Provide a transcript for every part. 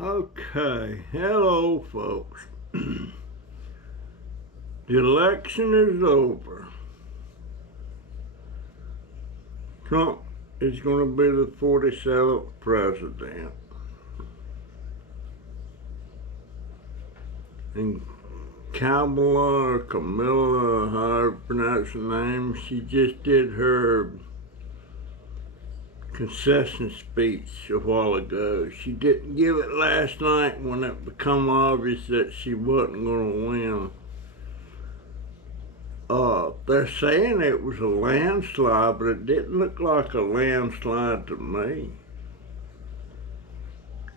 Okay, hello folks. The election is over. Trump is going to be the 47th president. And Kamala or Camilla, however you pronounce her name, she just did her concession speech a while ago. She didn't give it last night when it became obvious that she wasn't going to win. They're saying it was a landslide, but it didn't look like a landslide to me.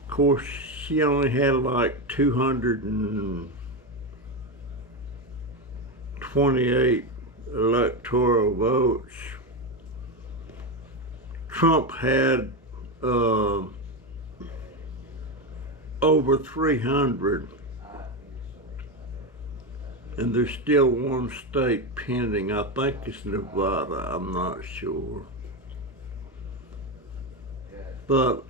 Of course, she only had like 228 electoral votes. Trump had over 300, and there's still one state pending. I think it's Nevada, I'm not sure. But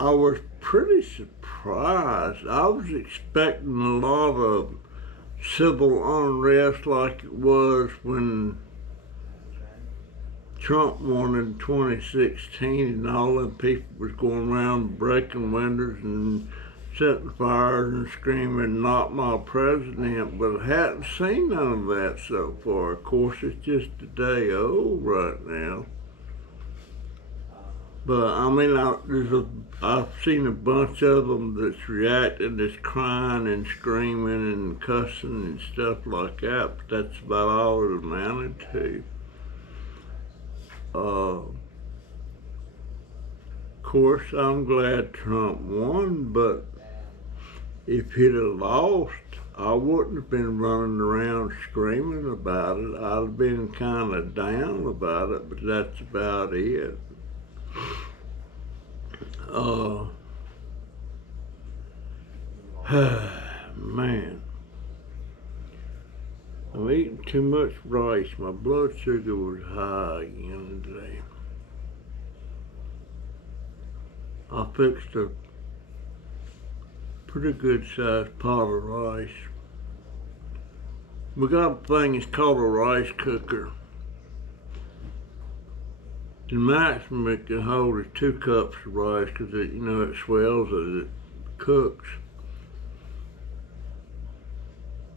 I was pretty surprised. I was expecting a lot of civil unrest like it was when Trump won in 2016, and all them people was going around breaking windows and setting fires and screaming, "Not my president," but I hadn't seen none of that so far. Of course, it's just a day old right now. But I mean, I've seen a bunch of them that's reacting, that's crying and screaming and cussing and stuff like that, but that's about all it amounted to. Of course, I'm glad Trump won, but if he'd have lost, I wouldn't have been running around screaming about it. I'd have been kind of down about it, but that's about it. Man, I'm eating too much rice. My blood sugar was high again today. I fixed a pretty good sized pot of rice. We got a thing, it's called a rice cooker. The maximum it can hold is 2 cups of rice because it swells as it cooks.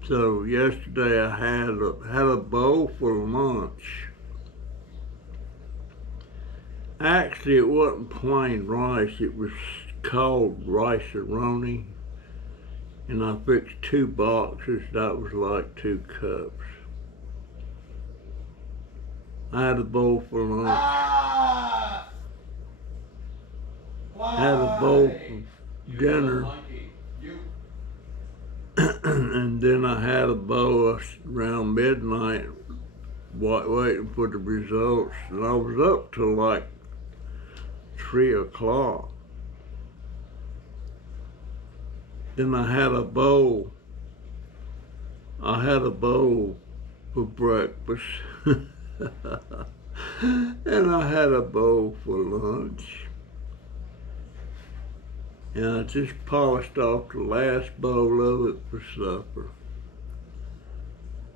So yesterday I had a bowl full of lunch. Actually, it wasn't plain rice. It was called rice-a-roni, and I fixed 2 boxes. That was like 2 cups. I had a bowl for lunch. I had a bowl for dinner. And then I had a bowl around midnight waiting for the results. And I was up till like 3 o'clock. Then I had a bowl. For breakfast. And I had a bowl for lunch. And I just polished off the last bowl of it for supper.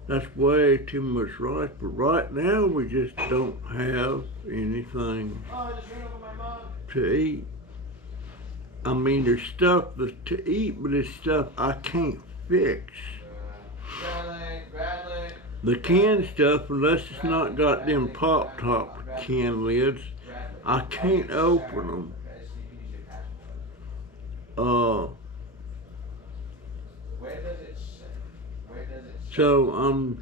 That's way too much rice, but right now we just don't have anything to eat. I mean, there's stuff to eat, but it's stuff I can't fix. The canned stuff, unless it's not got them pop-top can lids, I can't open them. So I'm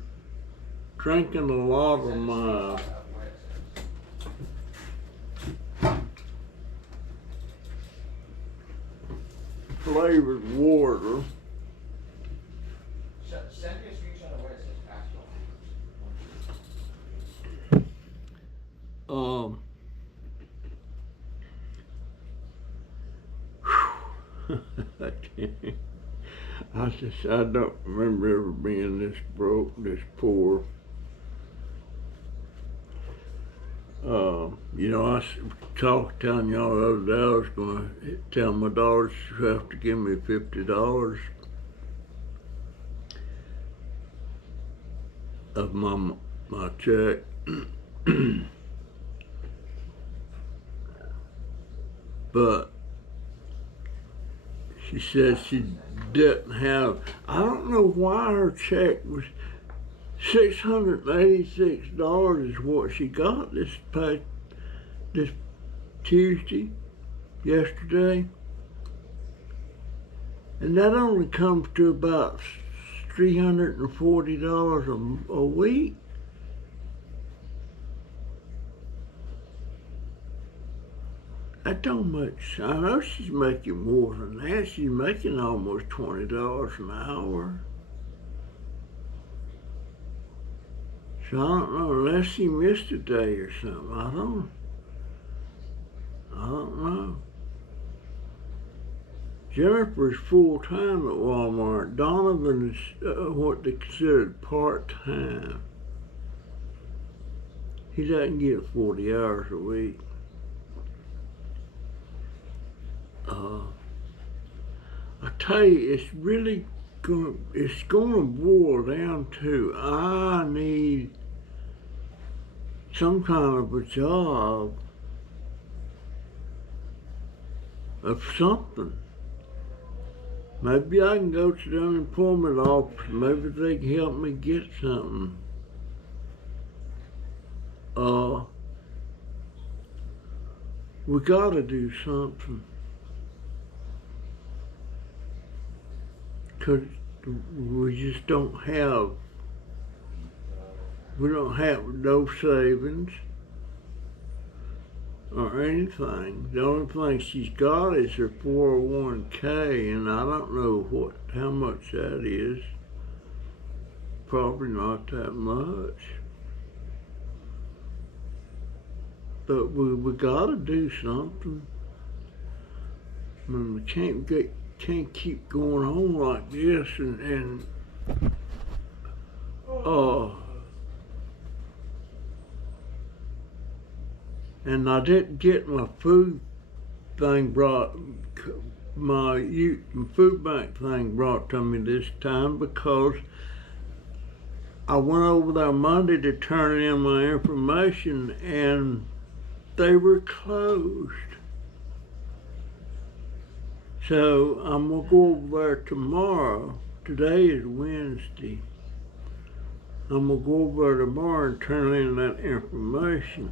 drinking a lot of my flavored water. Send me a screenshot of where it says I don't remember ever being this broke, this poor. You know, telling y'all the other day I was gonna tell my daughter she'd have to give me $50 of my check. But she said she didn't have, I don't know why her check was $686 is what she got this Tuesday, yesterday. And that only comes to about $340 a week. That don't make sense. I know she's making more than that. She's making almost $20 an hour. So I don't know, unless she missed a day or something. I don't know. Jennifer's full-time at Walmart. Donovan is what they considered part-time. He doesn't get 40 hours a week. I tell you, it's gonna boil down to I need some kind of a job of something. Maybe I can go to the unemployment office. Maybe they can help me get something. We gotta do something. 'Cause we just don't have no savings or anything. The only thing she's got is her 401k, and I don't know how much that is. Probably not that much. But we gotta do something. I mean, we can't keep going on like this and I didn't get my food thing my food bank thing brought to me this time because I went over there Monday to turn in my information and they were closed. So I'm gonna go over there tomorrow. Today is Wednesday. I'm gonna go over there tomorrow and turn in that information.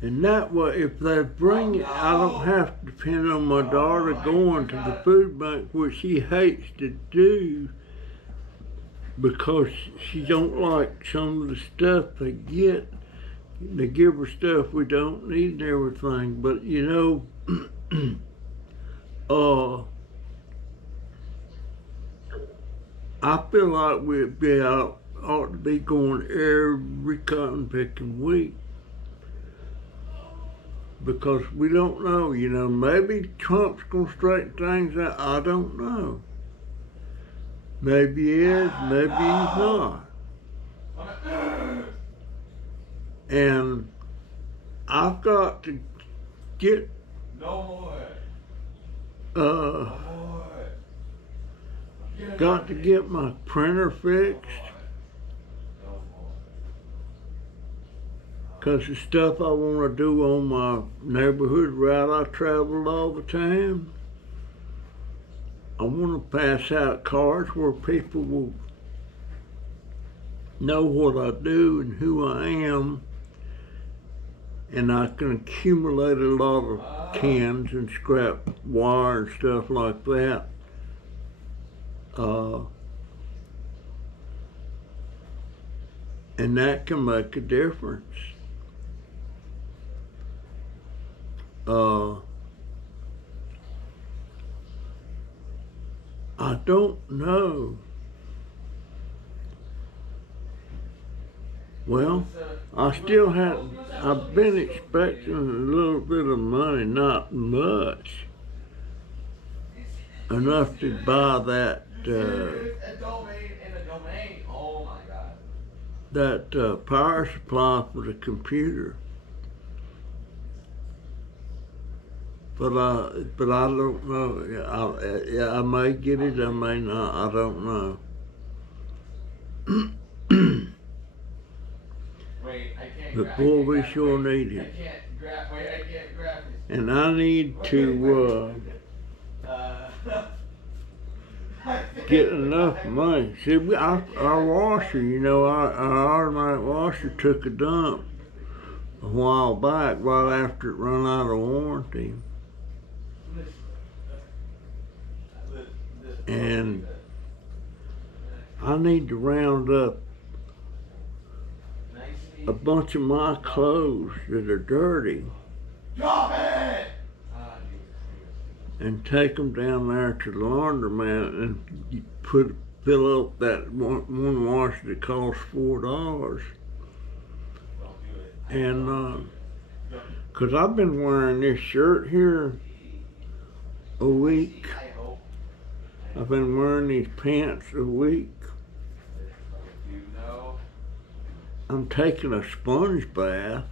And that way, if they bring it, I don't have to depend on my daughter going to the food bank, which she hates to do because she don't like some of the stuff they get. They give her stuff we don't need and everything, but you know, I feel like we ought to be going every cotton picking week because we don't know, you know, maybe Trump's gonna straighten things out, I don't know. Maybe he is, maybe he's not. And I've got to get got to get my printer fixed because the stuff I want to do on my neighborhood route I travel all the time, I want to pass out cards where people will know what I do and who I am, and I can accumulate a lot of cans and scrap wire and stuff like that. And that can make a difference. I don't know. Well, I've been expecting a little bit of money, not much, enough to buy that domain. Oh my God. that power supply for the computer. But I don't know. I may get it, I may not. I don't know. Wait, I can't But grab. boy, we sure need I it. can't grab. Wait, I can't grab this. And I need to get enough money. See, our washer, our automatic washer took a dump a while back, right after it run out of warranty. And I need to round up a bunch of my clothes that are dirty Drop it! and take them down there to the laundromat and fill up that one washer that costs $4. And cause I've been wearing this shirt here a week. I've been wearing these pants a week. I'm taking a sponge bath,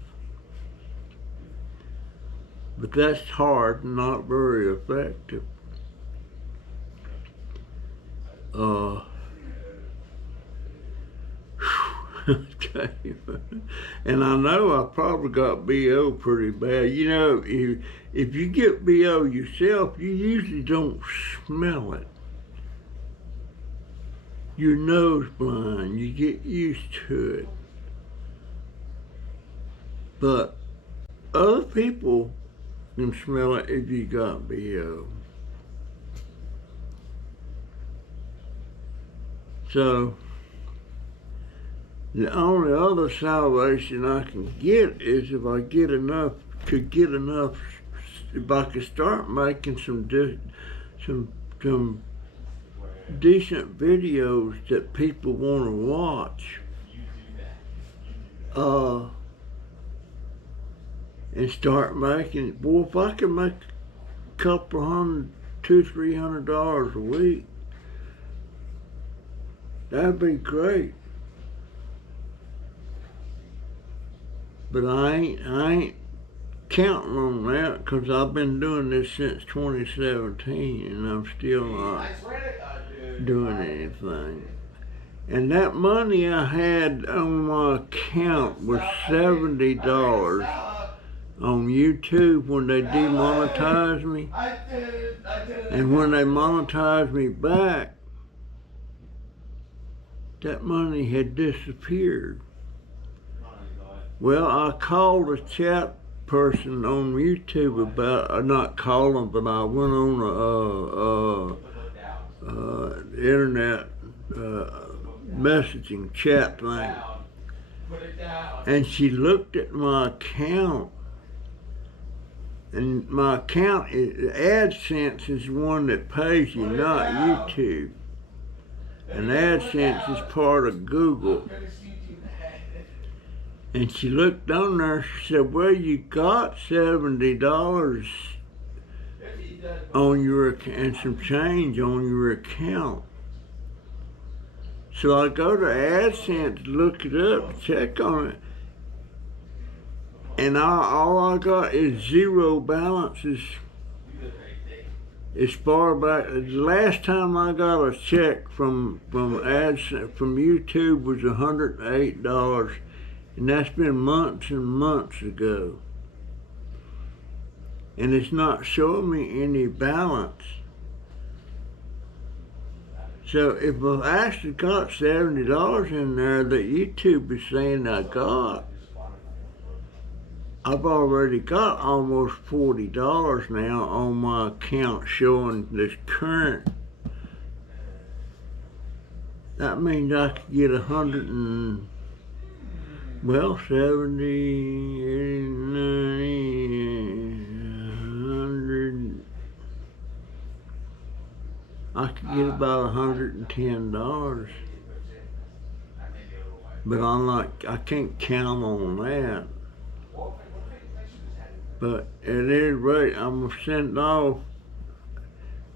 but that's hard and not very effective. And I know I probably got BO pretty bad. You know, if you get BO yourself, you usually don't smell it. You're nose blind, you get used to it. But other people can smell it if you got BO. So, the only other salvation I can get is if I could get enough, if I could start making some decent videos that people want to watch. And start making, boy, if I could make a couple $200, $300 a week, that'd be great. But I ain't counting on that, because I've been doing this since 2017 and I'm still not doing anything. And that money I had on my account was $70 on YouTube when they demonetized me. And when they monetized me back, that money had disappeared. Well, I called a chat person on YouTube about, not called them, but I went on the internet messaging chat thing. And she looked at my account. And my account, AdSense is the one that pays you, not YouTube. And AdSense is part of Google. And she looked on there, she said, well, you got $70 on your account and some change on your account. So I go to AdSense, look it up, check on it. And all I got is zero balances as far back. The last time I got a check from AdSense, from YouTube, was $108, and that's been months and months ago. And it's not showing me any balance. So if I actually got $70 in there that YouTube is saying I got, I've already got almost $40 now on my account showing this current. That means I could get 70, 80, 90, 100. I could get about $110. But I can't count on that. But at any rate, I'm gonna send off,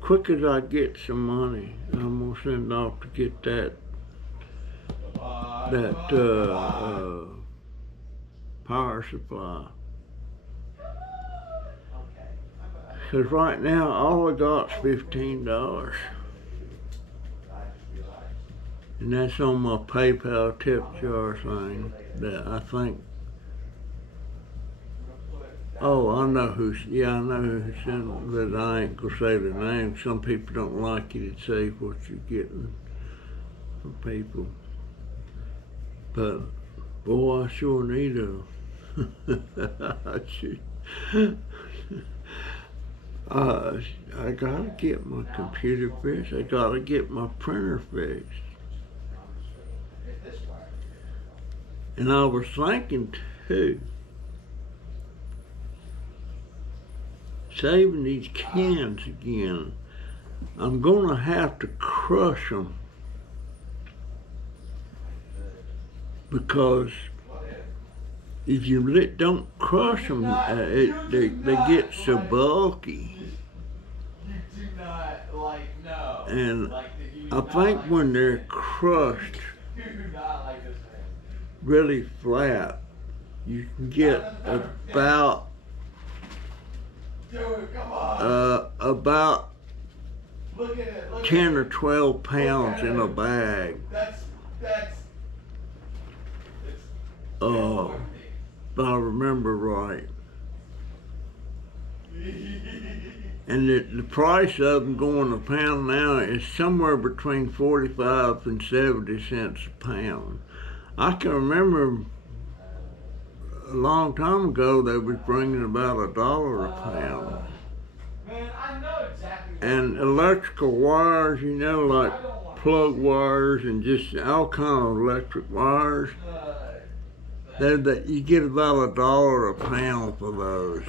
quick as I get some money, I'm gonna send off to get that power supply. Okay. Cause right now all I got's $15, I just realized. and that's on my PayPal tip jar thing that I think. Oh, I know who's. Yeah, I know who sent it, but I ain't gonna say the name. Some people don't like you to say what you're getting from people. But boy, I sure need I gotta get my computer fixed. I gotta get my printer fixed. And I was thinking too, saving these cans again, I'm gonna have to crush them because if you don't crush them, they get so bulky. You do not like no. And like I think when they're crushed you do not like this man. really flat, you can get about Dude, come on. about Look at it. Look 10 at or it. 12 pounds in a bag. That's If I remember right. And the price of them going a pound now is somewhere between 45 and 70 cents a pound. I can remember a long time ago they was bringing about $1 a pound. Man, I know exactly what And electrical wires, you know, like plug wires and just all kind of electric wires, that you get about $1 a pound for those.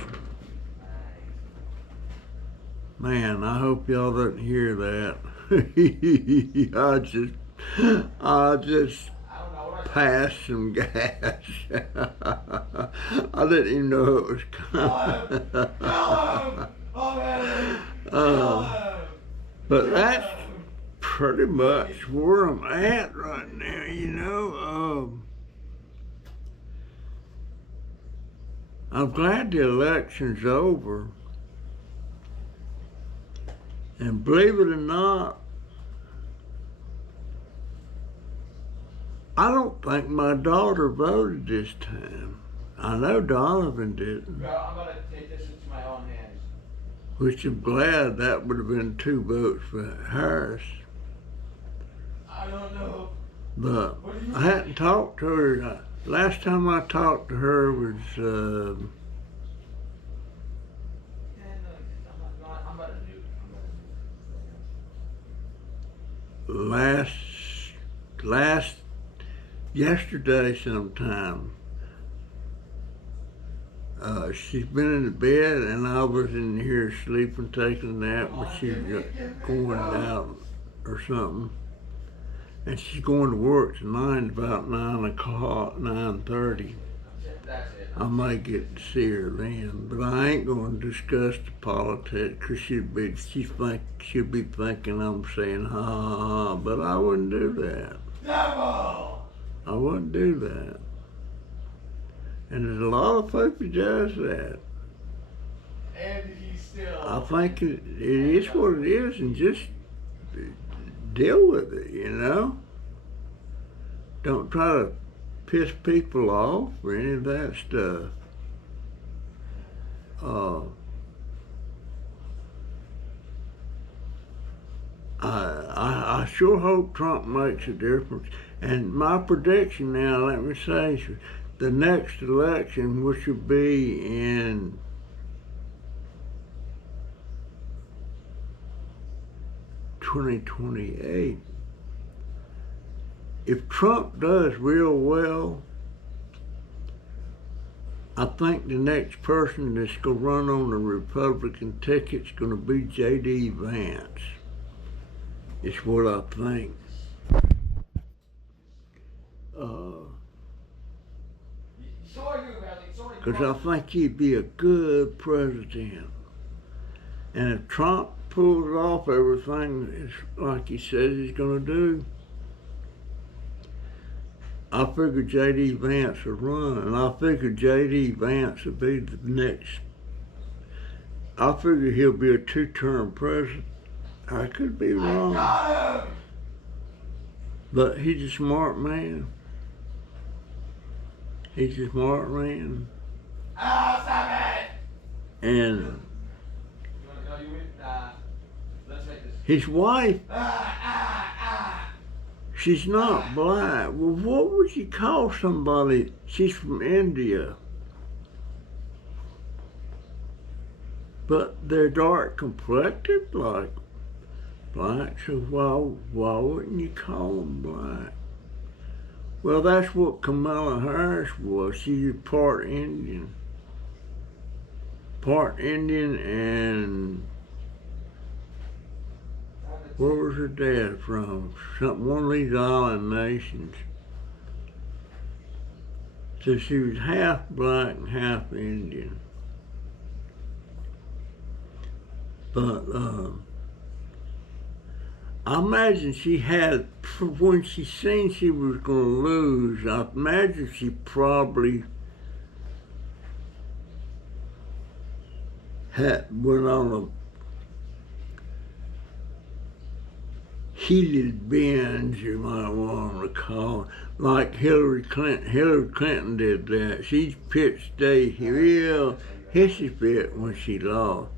Man, I hope y'all didn't hear that. I just passed some gas. I didn't even know it was coming. But that's pretty much where I'm at right now, you know. I'm glad the election's over. And believe it or not, I don't think my daughter voted this time. I know Donovan didn't. Well, I'm gonna take this into my own hands. Which I'm glad. That would have been 2 votes for Harris. I don't know. But I hadn't talked to her. Last time I talked to her was yesterday sometime. She's been in the bed and I was in here sleeping, taking a nap, but she was going out or something. And she's going to work tonight about 9 o'clock, 9:30. I may get to see her then, but I ain't going to discuss the politics because she'll be thinking I'm saying ha ha ha, but I wouldn't do that. Devil! I wouldn't do that. And there's a lot of people does that. And he's still. I think it is what it is, and just deal with it, you know? Don't try to piss people off or any of that stuff. I sure hope Trump makes a difference. And my prediction now, let me say, the next election, which will be in 2028, if Trump does real well, I think the next person that's going to run on the Republican ticket is going to be J.D. Vance. It's what I think. Because I think he'd be a good president. And if Trump pulls off everything like he says he's going to do, I figured J.D. Vance would run, and I figured J.D. Vance would be the next. I figure he'll be a 2-term president. I could be wrong. Got him! But he's a smart man. He's a smart man. Oh, stop it! And You wanna go? You win? Let's make this. his wife, Ah! she's not black. Well, what would you call somebody? She's from India. But they're dark complected like black, so why wouldn't you call them black? Well, that's what Kamala Harris was. She was part Indian. Part Indian, and where was her dad from? One of these island nations. So she was half black and half Indian. But I imagine she had, when she seen she was going to lose, I imagine she probably went on a heated binge, you might want to call it, like Hillary Clinton. Hillary Clinton did that. She pitched a real hissy fit when she lost.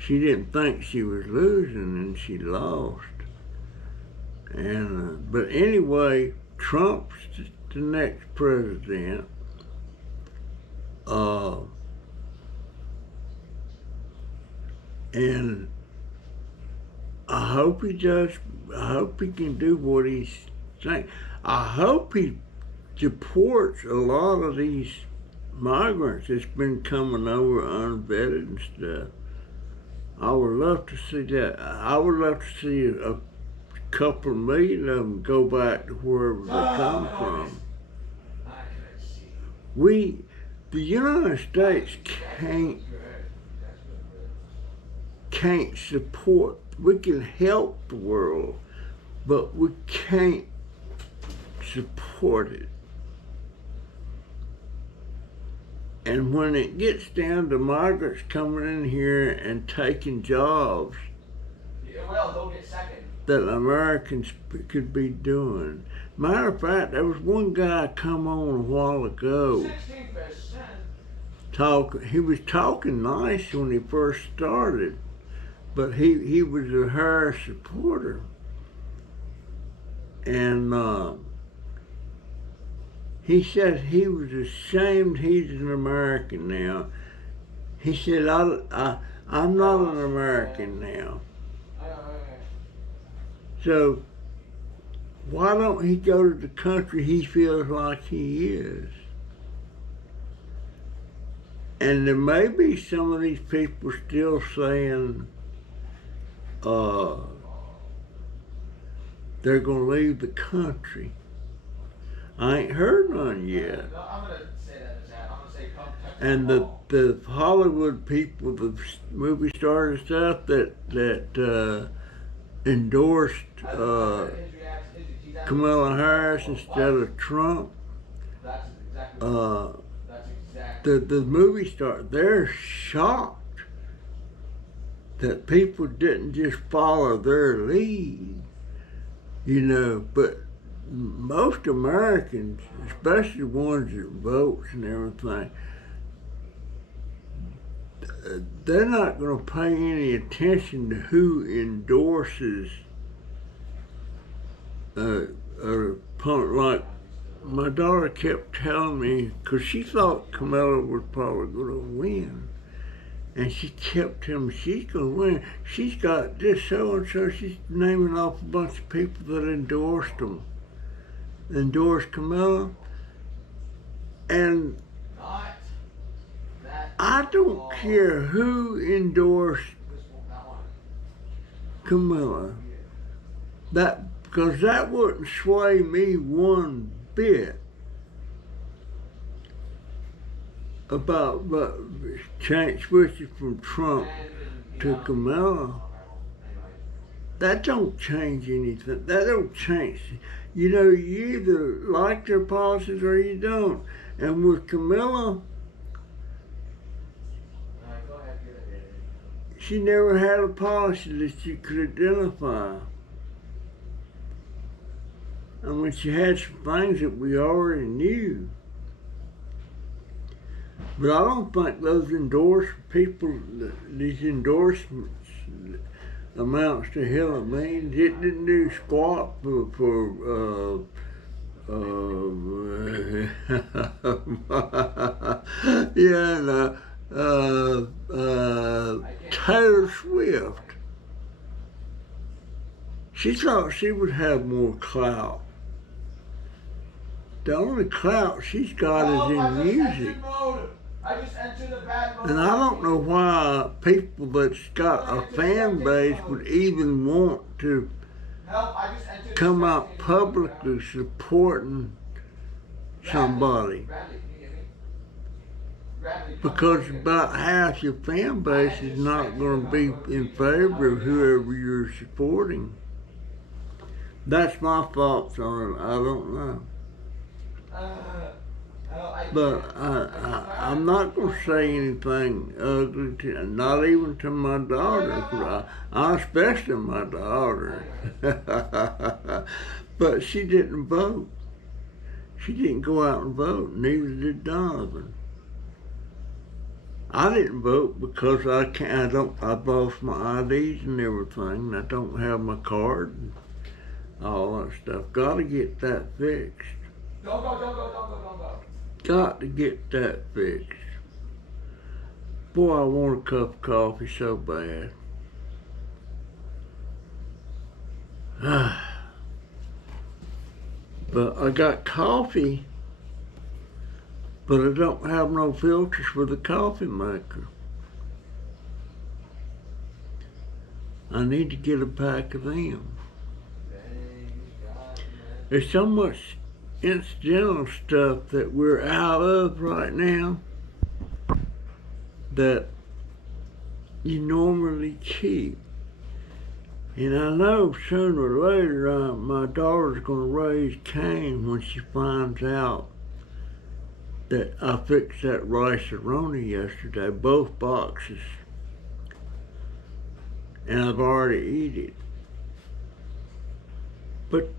She didn't think she was losing, and she lost. And but anyway, Trump's the next president. And I hope he does. I hope he can do what he's saying. I hope he deports a lot of these migrants that's been coming over unvetted and stuff. I would love to see that. I would love to see a couple of million of them go back to wherever they come from. The United States can't support. We can help the world, but we can't support it. And when it gets down to migrants coming in here and taking jobs They'll get second. that Americans could be doing. Matter of fact, there was one guy come on a while ago. 16%. He was talking nice when he first started, but he was a Harris supporter. And he said he was ashamed he's an American now. He said, I'm not an American now. So why don't he go to the country he feels like he is? And there may be some of these people still saying they're going to leave the country. I ain't heard none yet. No, I'm going to say that as that. I'm going to say come Texas. And the Hollywood people, the movie stars and stuff that endorsed Kamala Harris instead of Trump, That's exactly. the movie stars, they're shocked that people didn't just follow their lead, but most Americans, especially ones that vote and everything, they're not going to pay any attention to who endorses a opponent. Like my daughter kept telling me, because she thought Kamala was probably going to win, and she kept telling me she's going to win. She's got this so-and-so. She's naming off a bunch of people that endorsed Kamala. And I don't care who endorsed Kamala, because that wouldn't sway me one bit about switching from Trump to Kamala. that don't change anything. That don't change. You know, you either like their policies or you don't. And with Camilla, Go ahead, get it. she never had a policy that you could identify. I mean, she had some things that we already knew. But I don't think those these endorsements amounts to hell of means. It didn't do squat for yeah, Taylor Swift. She thought she would have more clout. The only clout she's got is in music. I just entered the bad mode. And I don't know why people that's got a fan base would even want to come out publicly supporting somebody. Because about half your fan base is not going to be in favor of whoever you're supporting. That's my thoughts on it. I don't know. But I'm not going to say anything ugly to, not even to my daughter. I especially my daughter. But she didn't vote. She didn't go out and vote. Neither did Donovan. I didn't vote because I've lost my IDs and everything. I don't have my card and all that stuff. Got to get that fixed. Don't go. Got to get that fixed. Boy, I want a cup of coffee so bad. But I got coffee, but I don't have no filters for the coffee maker. I need to get a pack of them. There's so much incidental stuff that we're out of right now that you normally keep. And I know sooner or later my daughter's going to raise Cain when she finds out that I fixed that rice-a-roni yesterday, both boxes, and I've already eaten it. But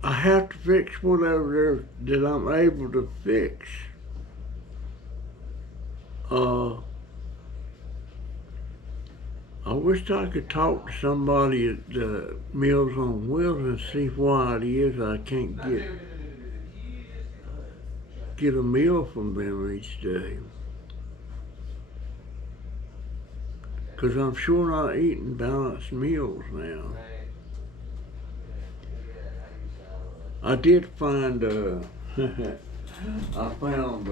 I have to fix whatever that I'm able to fix. I wish I could talk to somebody at Meals on Wheels and see why it is I can't get a meal from them each day. Because I'm sure not eating balanced meals now. I did find, I found,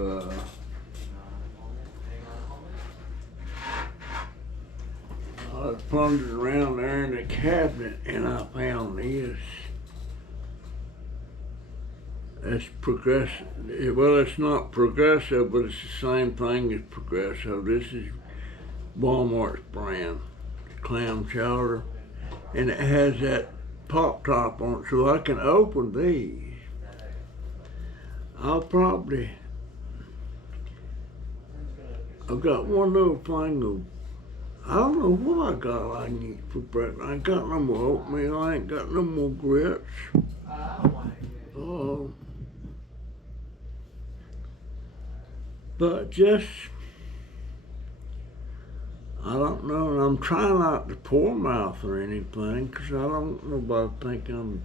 I was plundering around there in the cabinet and I found this. It's Progressive. Well, it's not Progressive, but it's the same thing as Progressive. This is Walmart's brand, clam chowder, and it has that pop top on it, so I can open these. I've got one little thing of, I don't know what I got I can eat for breakfast. I ain't got no more oatmeal, I ain't got no more grits. But just, I don't know, and I'm trying not to poor mouth or anything, because I don't want nobody to think I'm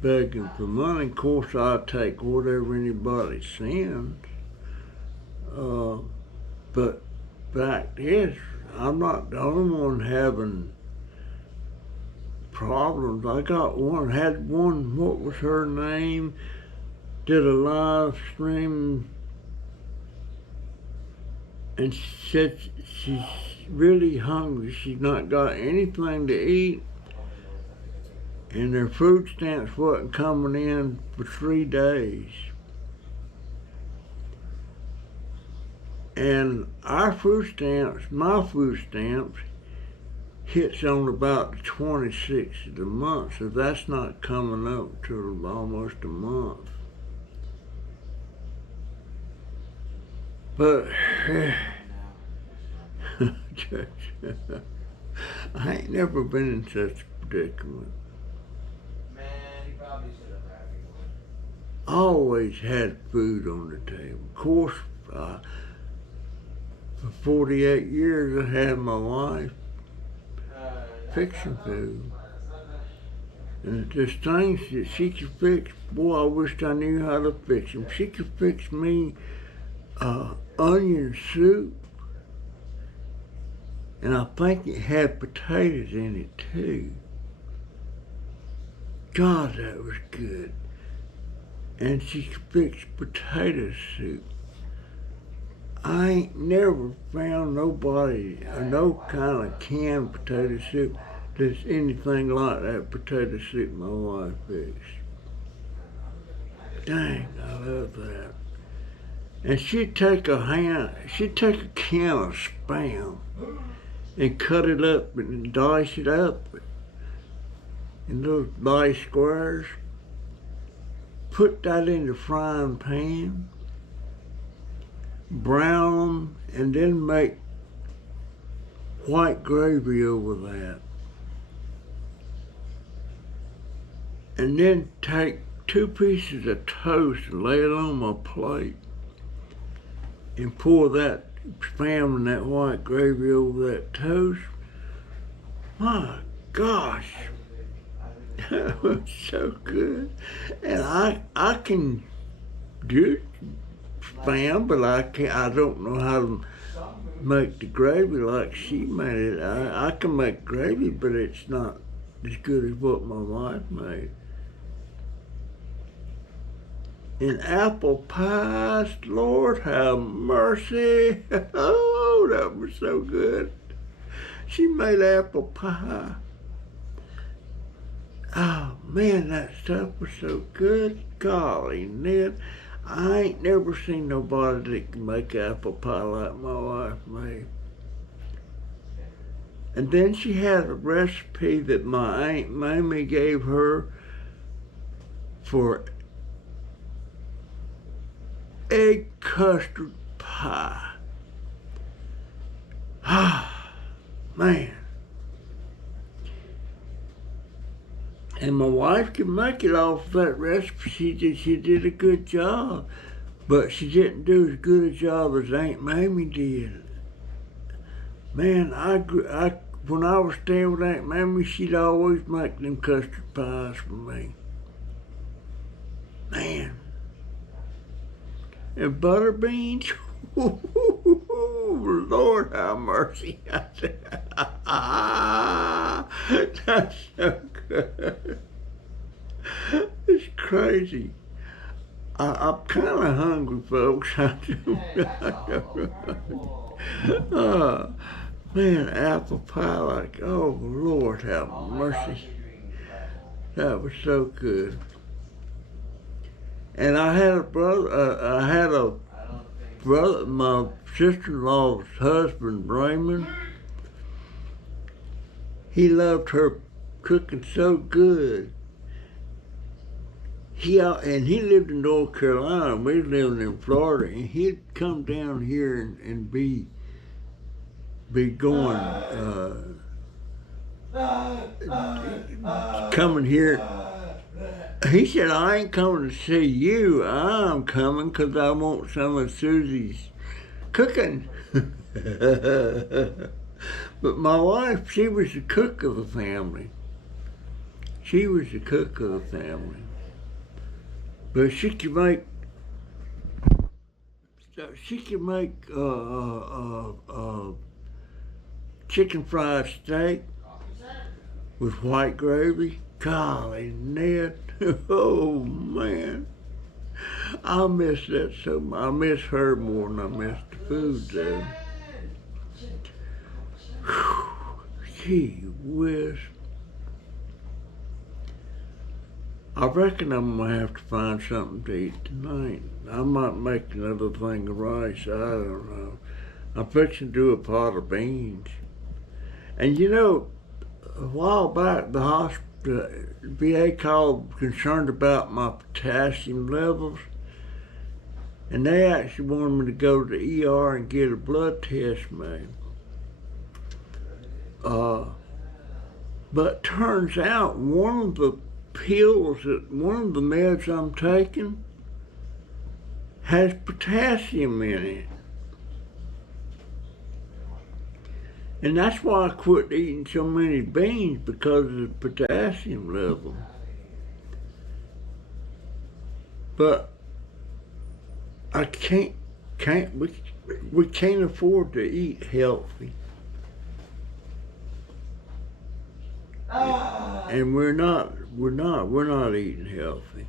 begging for money. Of course, I take whatever anybody sends. But fact is, I'm not the only one having problems. I had one, what was her name, did a live stream and said she's really hungry. She's not got anything to eat, and their food stamps wasn't coming in for 3 days. And our food stamps, my food stamps, hits on about the 26th of the month, so that's not coming up till almost a month. But I ain't never been in such a predicament. Man, he probably should have had me one. I always had food on the table. Of course, for 48 years I had my wife fixing food. And there's things that she could fix. Boy, I wished I knew how to fix them. She could fix me onion soup. And I think it had potatoes in it too. God, that was good. And she could fix potato soup. I ain't never found nobody or no kind of canned potato soup that's anything like that potato soup my wife fixed. Dang, I love that. And she'd take a can of Spam and cut it up and dice it up in those dice squares. Put that in the frying pan, brown them, and then make white gravy over that. And then take 2 pieces of toast and lay it on my plate and pour that Spam and that white gravy over that toast. My gosh, that was so good. And I can do Spam, but I don't know how to make the gravy like she made it. I can make gravy, but it's not as good as what my wife made. And apple pies, Lord have mercy. Oh, that was so good. She made apple pie. Oh man, that stuff was so good. Golly, Ned, I ain't never seen nobody that can make apple pie like my wife made. And then she had a recipe that my Aunt Mamie gave her for egg custard pie. Ah, man. And my wife could make it off of that recipe. She did a good job, but she didn't do as good a job as Aunt Mamie did. Man, when I was staying with Aunt Mamie, she'd always make them custard pies for me. Man. And butter beans, Lord have mercy. I said, that's so good. It's crazy. I'm kind of hungry, folks. Man, apple pie, like, oh, Lord have mercy. That was so good. And I had a brother, my sister-in-law's husband, Raymond. He loved her cooking so good. He lived in North Carolina. We lived in Florida, and he'd come down here and be going coming here. He said, I ain't coming to see you. I'm coming because I want some of Susie's cooking. But my wife, she was the cook of the family. She was the cook of the family. But she could make chicken fried steak with white gravy. Golly, Ned. Oh, man. I miss that so much. I miss her more than I miss the food, though. Gee whiz. I reckon I'm going to have to find something to eat tonight. I might make another thing of rice. I don't know. I'm fixing to do a pot of beans. And you know, a while back, the hospital, VA called concerned about my potassium levels, and they actually wanted me to go to the ER and get a blood test made. But turns out one of the meds I'm taking has potassium in it. And that's why I quit eating so many beans, because of the potassium level. But I we can't afford to eat healthy. And we're not eating healthy.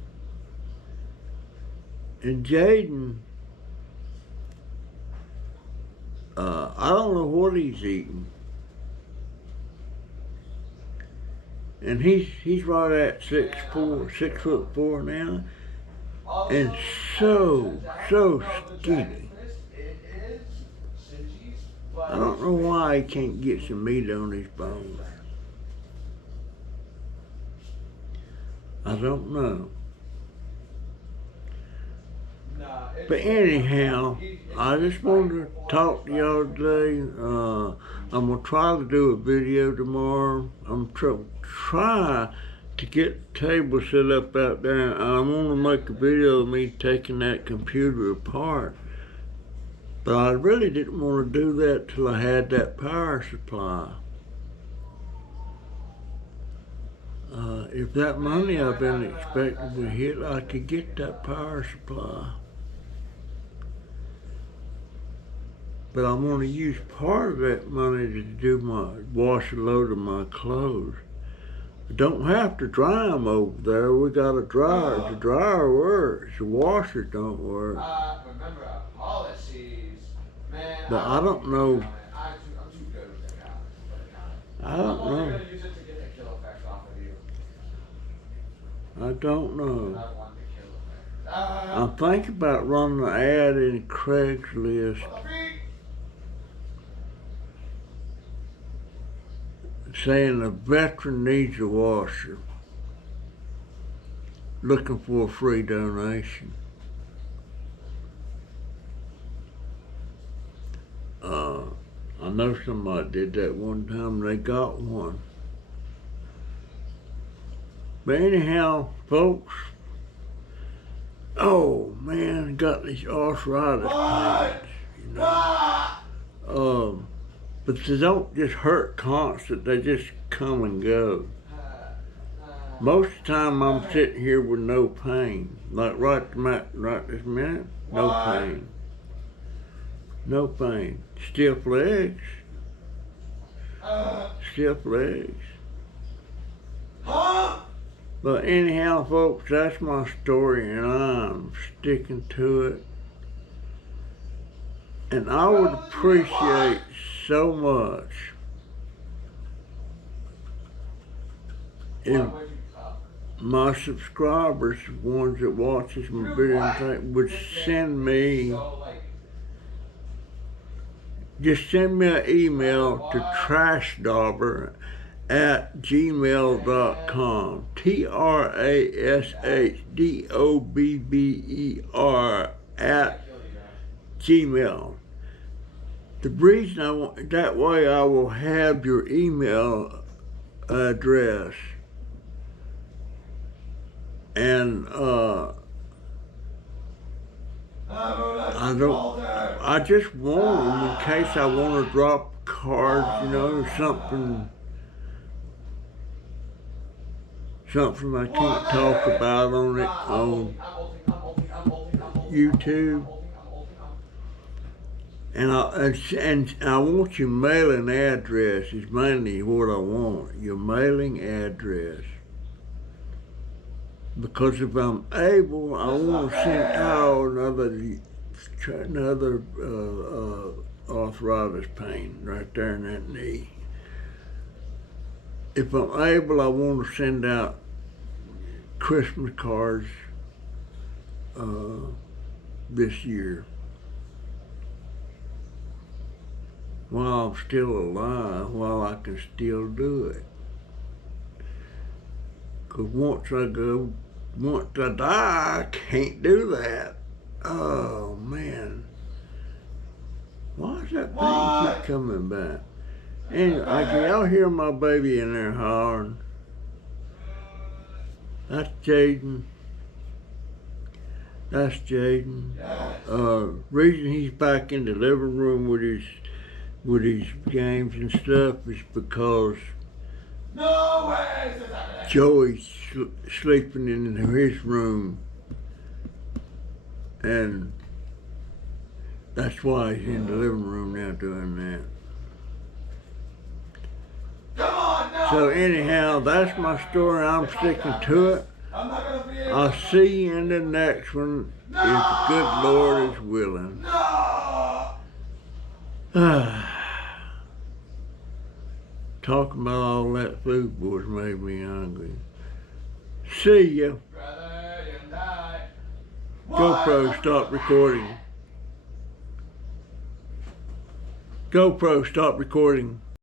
And Jaden, I don't know what he's eating. And he's right at 6'4" now, and so skinny. I don't know why he can't get some meat on his bones. I don't know. But anyhow, I just wanted to talk to y'all today. I'm going to try to do a video tomorrow. I'm try to get the table set up out there. I want to make a video of me taking that computer apart. But I really didn't want to do that till I had that power supply. If that money I've been expecting would hit, I could get that power supply. But I want to use part of that money to wash a load of my clothes. I don't have to dry them over there. We got a dryer. The dryer works. The washer don't work. Remember our policies, man. But I don't know. I'm too good with that. I don't know. I'm only gonna use it to get the kill effect off of you. I don't know. I don't want the kill effect. I'm thinking about running an ad in Craigslist saying a veteran needs a washer, looking for a free donation. I know somebody did that one time and they got one. But anyhow, folks, oh man, I got these arthritis pains, you know. But they don't just hurt constant, they just come and go. Most of the time I'm sitting here with no pain. Like right this minute, no pain. No pain. Stiff legs. Stiff legs. But anyhow, folks, that's my story and I'm sticking to it. And I would appreciate so much if my subscribers, the ones that watches my videos, would send me, just send me an email to trashdobber@gmail.com. TRASHDOBBER@Gmail. The reason I want, that way I will have your email address. And I just want them in case I want to drop cards, you know, something I can't talk about on YouTube. And I want your mailing address is mainly what I want, your mailing address. Because if I'm able, I want to send out another arthritis pain right there in that knee. If I'm able, I want to send out Christmas cards this year. While I'm still alive, while I can still do it. 'Cause once I die, I can't do that. Oh, man. Why does that thing keep coming back? Anyway, can y'all hear my baby in there hollering? That's Jaden. That's Jaden. Reason he's back in the living room with his games and stuff is because Joey's sleeping in his room, and that's why he's in the living room now doing that. So anyhow, that's my story. I'm sticking to it. I'll see you in the next one if the good Lord is willing. Talking about all that food boys made me hungry. See ya. GoPro, stop recording. GoPro, stop recording.